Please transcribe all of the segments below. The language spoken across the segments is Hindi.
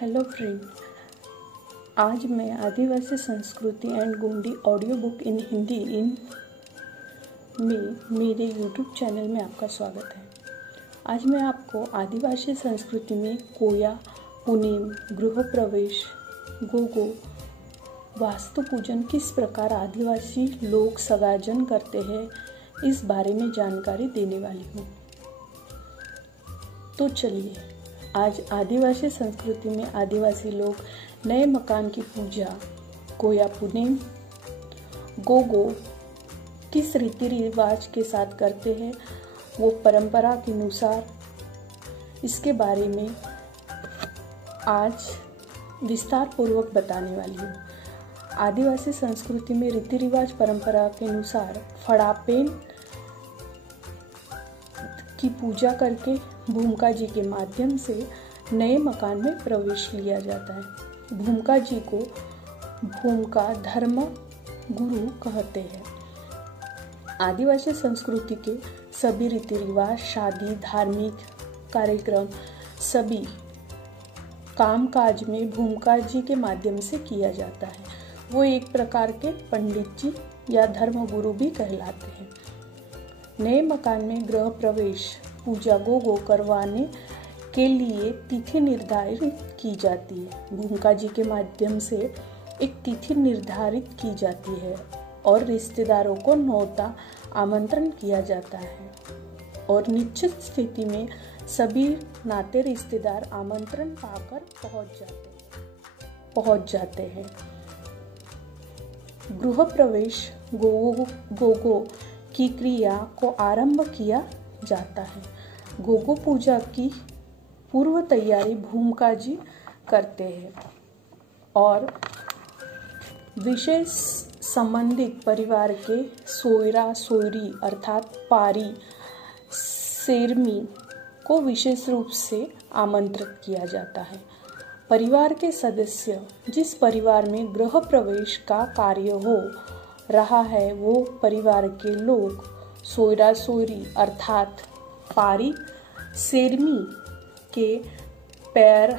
हेलो फ्रेंड, आज मैं आदिवासी संस्कृति and Gondi audio book in Hindi में मेरे यूट्यूब चैनल में आपका स्वागत है। आज मैं आपको आदिवासी संस्कृति में कोया, पुनेम, गृह प्रवेश, गोगो, वास्तु पूजन किस प्रकार आदिवासी लोग सगाजन करते हैं, इस बारे में जानकारी देने वाली हूँ। तो चलिए, आज आदिवासी संस्कृति में आदिवासी लोग नए मकान की पूजा कोया, पुनेम, गोगो किस रीति रिवाज के साथ करते हैं, वो परंपरा के अनुसार, इसके बारे में आज विस्तार पूर्वक बताने वाली हूँ। आदिवासी संस्कृति में रीति रिवाज परंपरा के अनुसार फड़ापेन की पूजा करके भूमिका जी के माध्यम से नए मकान में प्रवेश लिया जाता है। भूमिका जी को भूमिका धर्म गुरु कहते हैं। आदिवासी संस्कृति के सभी रीति रिवाज, शादी, धार्मिक कार्यक्रम, सभी कामकाज में भूमिका जी के माध्यम से किया जाता है। वो एक प्रकार के पंडित जी या धर्म गुरु भी कहलाते हैं। नए मकान में गृह प्रवेश पूजा गोगो करवाने के लिए तिथि निर्धारित की जाती है। भूमिका जी के माध्यम से एक तिथि निर्धारित की जाती है और रिश्तेदारों को न्योता आमंत्रण किया जाता है और निश्चित स्थिति में सभी नाते रिश्तेदार आमंत्रण पाकर पहुंच जाते हैं। गृह प्रवेश गोगो की क्रिया को आरंभ किया जाता है। गोगो पूजा की पूर्व तैयारी भूमिका जी करते हैं और विशेष संबंधित परिवार के सोयरा सोयरी अर्थात पारी सेरमी को विशेष रूप से आमंत्रित किया जाता है। परिवार के सदस्य जिस परिवार में गृह प्रवेश का कार्य हो रहा है, वो परिवार के लोग सोयरा सोयरी अर्थात पारी सेरमी के पैर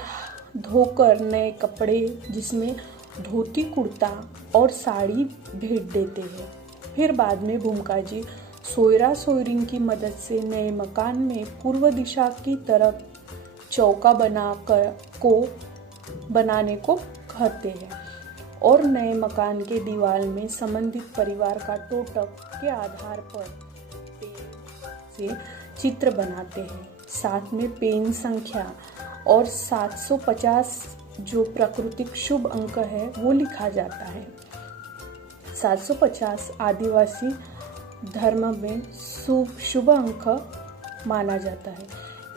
धोकर नए कपड़े जिसमें धोती कुर्ता और साड़ी भेंट देते हैं। फिर बाद में भूमिका जी सोयरा सोयरिन की मदद से नए मकान में पूर्व दिशा की तरफ चौका बनाने को कहते हैं और नए मकान के दीवार में संबंधित परिवार का टोटक के आधार पर से चित्र बनाते हैं। साथ में पेन संख्या और 750 जो प्राकृतिक शुभ अंक है वो लिखा जाता है। 750 आदिवासी धर्म में शुभ अंक माना जाता है।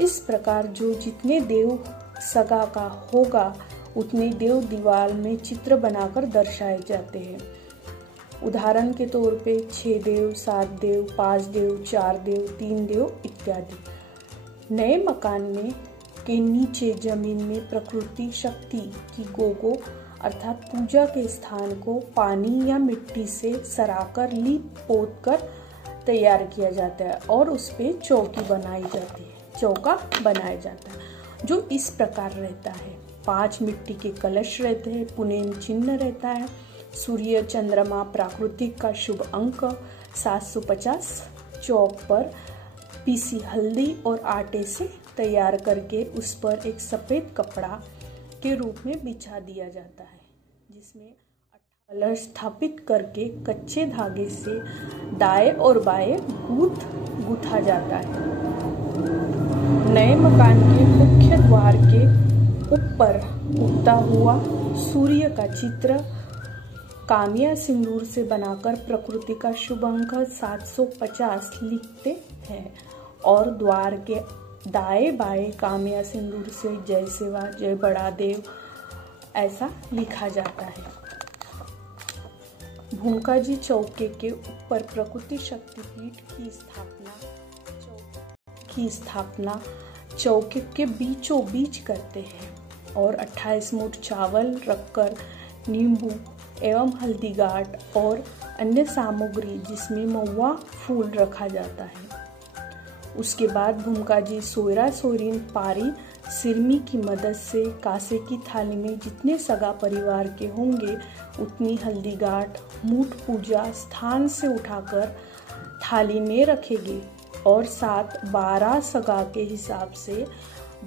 इस प्रकार जो जितने देव सगा का होगा उतने देव दीवार में चित्र बनाकर दर्शाए जाते हैं। उदाहरण के तौर पे 6 देव, 7 देव, 5 देव, 4 देव, 3 देव इत्यादि। नए मकान में के नीचे जमीन में प्रकृति शक्ति की गोगो अर्थात पूजा के स्थान को पानी या मिट्टी से सराकर लीप पोत कर तैयार किया जाता है और उस पे चौका बनाया जाता है जो इस प्रकार रहता है। 5 मिट्टी के कलश रहते हैं, पुनेम चिन्ह रहता है, सूर्य चंद्रमा प्राकृतिक का शुभ अंक, 750 चौक पर पीसी हल्दी और आटे से तैयार करके उस पर एक सफेद कपड़ा के रूप में बिछा दिया जाता है जिसमें कलश स्थापित करके कच्चे धागे से दाएं और बाएं गूंथा जाता है। नए मकान के मुख्य द्वार के ऊपर उगता हुआ सूर्य का चित्र कामिया सिंदूर से बनाकर प्रकृति का शुभ अंक 750 लिखते हैं और द्वार के दाएं बाएं कामिया सिंदूर से जय सेवा, जय बड़ा देव ऐसा लिखा जाता है। भूमिका जी चौके के ऊपर प्रकृति शक्तिपीठ की स्थापना चौके के बीचों बीच करते हैं और 28 मुठ चावल रखकर नींबू एवं हल्दी गांठ और अन्य सामग्री जिसमें महुआ फूल रखा जाता है। उसके बाद भूमिका जी सोयरा सोयरिन पारी सिरमी की मदद से कांसे की थाली में जितने सगा परिवार के होंगे उतनी हल्दी गांठ मूठ पूजा स्थान से उठाकर थाली में रखेंगे और साथ 12 सगा के हिसाब से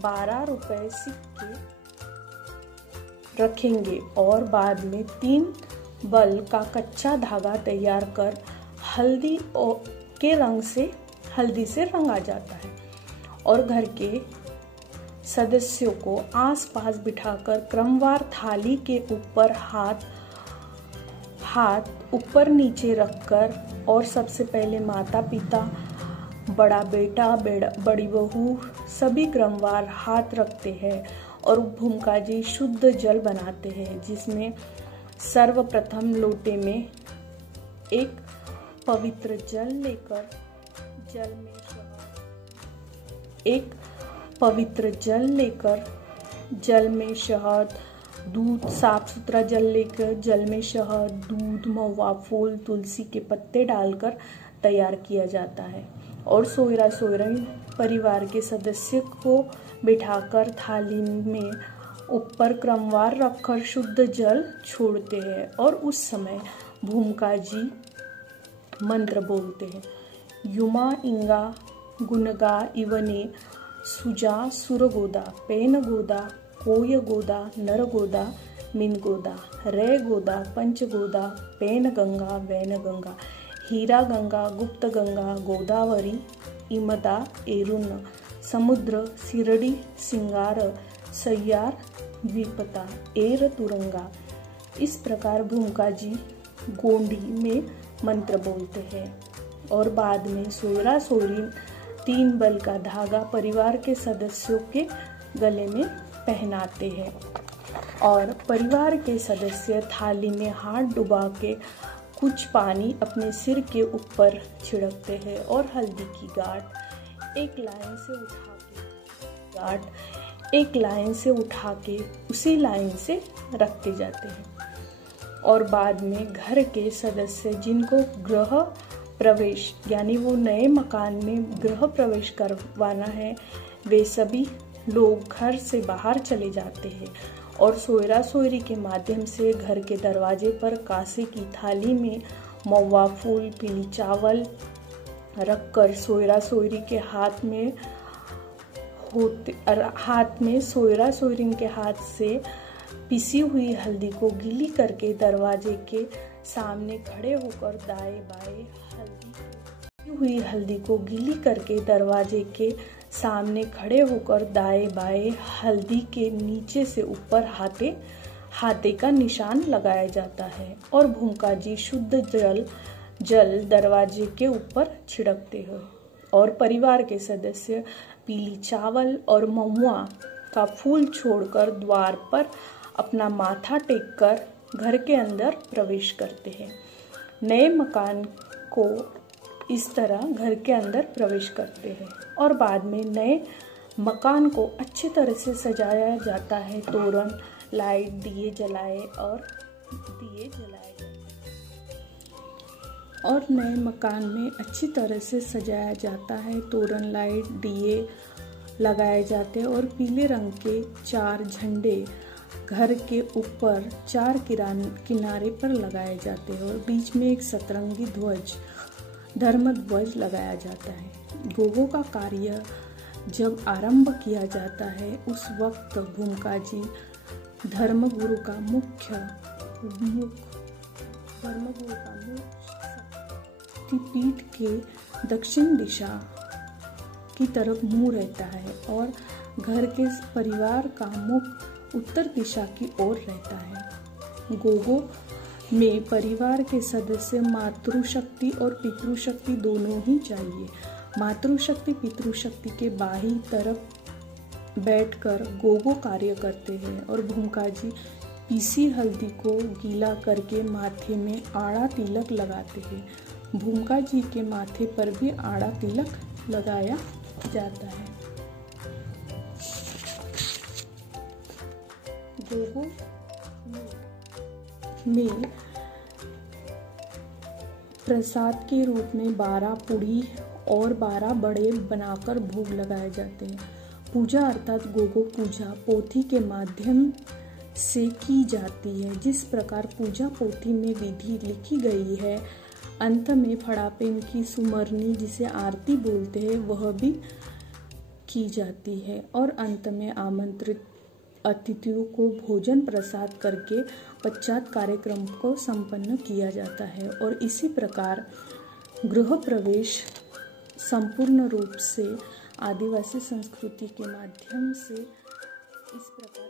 12 रुपए सिक्के रखेंगे और बाद में 3 बल का कच्चा धागा तैयार कर हल्दी के रंग से हल्दी से रंगा जाता है और घर के सदस्यों को आसपास बिठाकर क्रमवार थाली के ऊपर हाथ ऊपर नीचे रखकर और सबसे पहले माता पिता, बड़ा बेटा, बड़ी बहू सभी क्रमवार हाथ रखते हैं और भूमिका जी शुद्ध जल बनाते हैं, जिसमें सर्वप्रथम लोटे में एक पवित्र जल लेकर जल में शहद, दूध, साफ सुथरा जल लेकर जल में शहद, दूध, महुआ फूल, तुलसी के पत्ते डालकर तैयार किया जाता है और सोयरा परिवार के सदस्य को बिठाकर थाली में ऊपर क्रमवार रखकर शुद्ध जल छोड़ते हैं और उस समय भूमिका जी मंत्र बोलते हैं। युमा इंगा गुणगा इवने सुजा सुरगोदा पेन गोदा कोय गोदा नर गोदा मिन गोदा रे गोदा पंच गोदा पेन गंगा वैन गंगा हीरा गंगा गुप्त गंगा गोदावरी इमदा एरुन समुद्र सिरडी सिंगार सय्यार द्वीपता एर तुरंगा। इस प्रकार भूमिका जी गोंडी में मंत्र बोलते हैं और बाद में सोयरा सोयरी 3 बल का धागा परिवार के सदस्यों के गले में पहनाते हैं और परिवार के सदस्य थाली में हाथ डुबा के कुछ पानी अपने सिर के ऊपर छिड़कते हैं और हल्दी की गांठ एक लाइन से उठा के उसी लाइन से रखते जाते हैं और बाद में घर के सदस्य जिनको गृह प्रवेश यानी वो नए मकान में गृह प्रवेश करवाना है वे सभी लोग घर से बाहर चले जाते हैं और सोयरा सोयरी के माध्यम से घर के दरवाजे पर कांसे की थाली में महुआ फूल पीली चावल रखकर सोयरा सोयरी के हाथ में सोयरा सोयरी के हाथ से पिसी हुई हल्दी को गीली करके दरवाजे के सामने खड़े होकर दाएं बाएं हल्दी के नीचे से ऊपर हाथे का निशान लगाया जाता है और भूमिका जी शुद्ध जल दरवाजे के ऊपर छिड़कते हैं और परिवार के सदस्य पीली चावल और महुआ का फूल छोड़कर द्वार पर अपना माथा टेककर घर के अंदर प्रवेश करते हैं। नए मकान को इस तरह घर के अंदर प्रवेश करते हैं और बाद में नए मकान को अच्छी तरह से सजाया जाता है। तोरण, लाइट, दिए जलाए और नए मकान में अच्छी तरह से सजाया जाता है। तोरण, लाइट, दिए लगाए जाते हैं और पीले रंग के 4 झंडे घर के ऊपर 4 किनारे पर लगाए जाते हैं और बीच में एक सतरंगी ध्वज, धर्म ध्वज लगाया जाता है। गोगो का कार्य जब आरंभ किया जाता है उस वक्त भूमिका जी धर्मगुरु का मुख पीठ के दक्षिण दिशा की तरफ मुंह रहता है और घर के परिवार का मुख उत्तर दिशा की ओर रहता है। गोगो में परिवार के सदस्य मातृशक्ति और पितृशक्ति दोनों ही चाहिए। मातृशक्ति पितृशक्ति के बाही तरफ बैठकर गोगो कार्य करते हैं और भूमिका जी पीसी हल्दी को गीला करके माथे में आड़ा तिलक लगाते हैं। भूमिका जी के माथे पर भी आड़ा तिलक लगाया जाता है। गोगो में प्रसाद के रूप में 12 पूड़ी और 12 बड़े बनाकर भोग लगाए जाते हैं। पूजा अर्थात गोगो पूजा पोथी के माध्यम से की जाती है। जिस प्रकार पूजा पोथी में विधि लिखी गई है, अंत में फड़ापिन की सुमरनी जिसे आरती बोलते हैं वह भी की जाती है और अंत में आमंत्रित अतिथियों को भोजन प्रसाद करके पश्चात कार्यक्रम को संपन्न किया जाता है। और इसी प्रकार गृह प्रवेश संपूर्ण रूप से आदिवासी संस्कृति के माध्यम से इस प्रकार